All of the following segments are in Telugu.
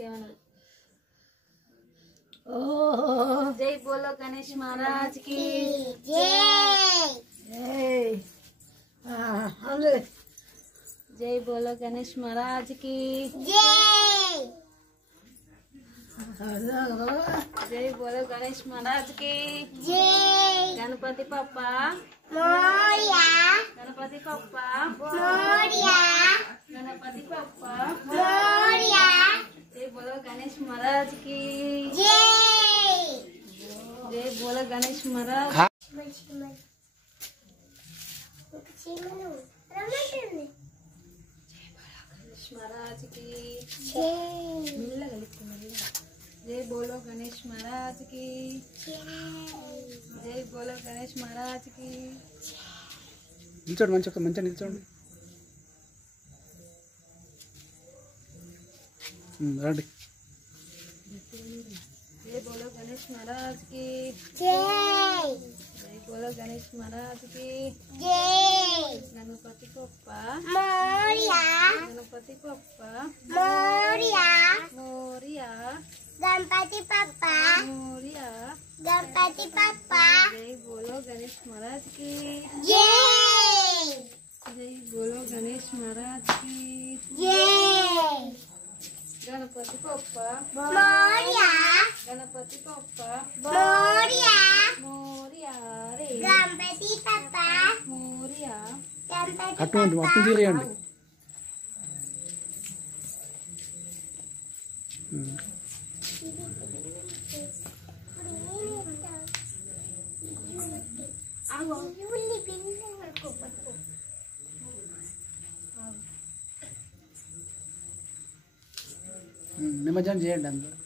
ఇంకేమన్నా ओह जय बोलो गणेश महाराज की जय जय बोलो गणेश महाराज की जय जय बोलो गणेश महाराज की जय गणपति पप्पा मोरया गणपति पप्पा मोरया गणपति पप्पा मोरया जय बोलो गणेश महाराज की जय जय बोलो गणेश महाराज महाराज की जय बोलो गणेश महाराज की जय बोलो गणेश महाराज की నిల్చోండి మంచిగా నిల్చోండి రండి जय बोलो गणेश महाराज की जय जय बोलो गणेश महाराज की जय गणपति पप्पा मोरया गणपति पप्पा मोरया मोरया गणपति पप्पा मोरया गणपति पप्पा जय बोलो गणेश महाराज की जय जय बोलो गणेश महाराज की जय गणपति पप्पा मोरया गणपति पप्पा मोरया मोरया रे गणपति पप्पा मोरया गणपति అటు తీరేయండి నిమజ్జనం చేయండి అందరూ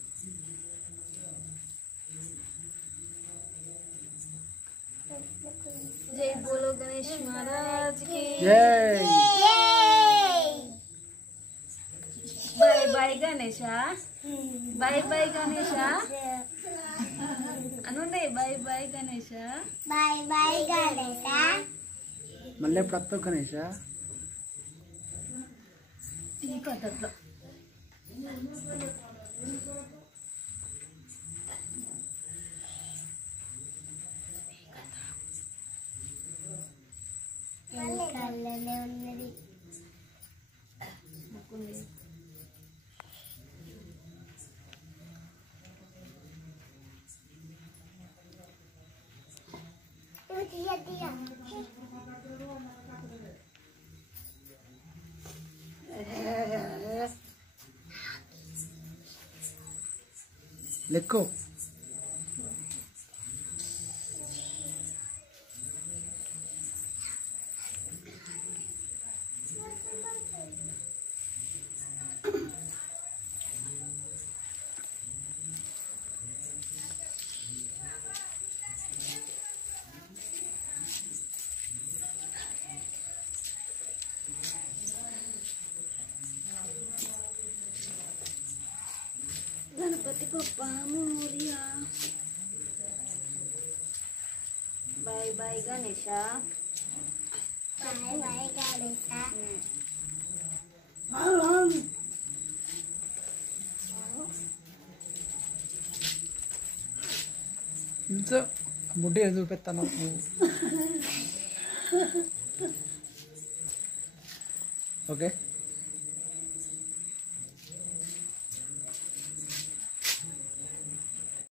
जय बोलो गणेश महाराज की जय bye bye Ganesha bye bye Ganesha अनुंडे bye bye Ganesha bye bye Ganesha మళ్ళీ ఎప్పుడు వస్తావు గణేష్ ఈ పద్ధతిలో కళ్ళనే ఉన్నది ముక్కుంది లెక్కో Ganpati Bappa Morya bye bye Ganesha bye bye Ganesha నిల్చో బుడ్డి చూపెత్తాను ఓకే